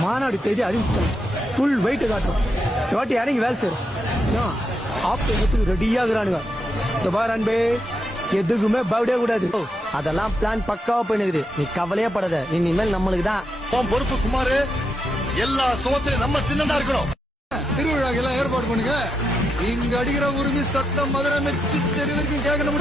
மாநாடு தேதி அறிவிச்சிட்டாங்க full weight காட்டும். இந்த வாட்டி இறங்கி வேலை செய்யறோம் ஆப்டேக்கு ரெடியாகிறானுங்க இந்த பாரு அன்பே எதுக்குமே பயப்படவே கூடாது. அதெல்லாம் பிளான் பக்காவா போயினுக்குது. நீ கவலையே படாத. இனிமேல் நம்மளுக்கு தான். உன் பொறுப்பு குமாரு எல்லா சுகத்திலும் நம்ம சின்னதா இருக்கணும். திருவிழாக்கெல்லாம் ஏற்பாடு பண்ணுங்க. இங்க அடிக்கிற உரிமை சத்தம் மதுரை தெரிவிக்கும் கேட்கணும்.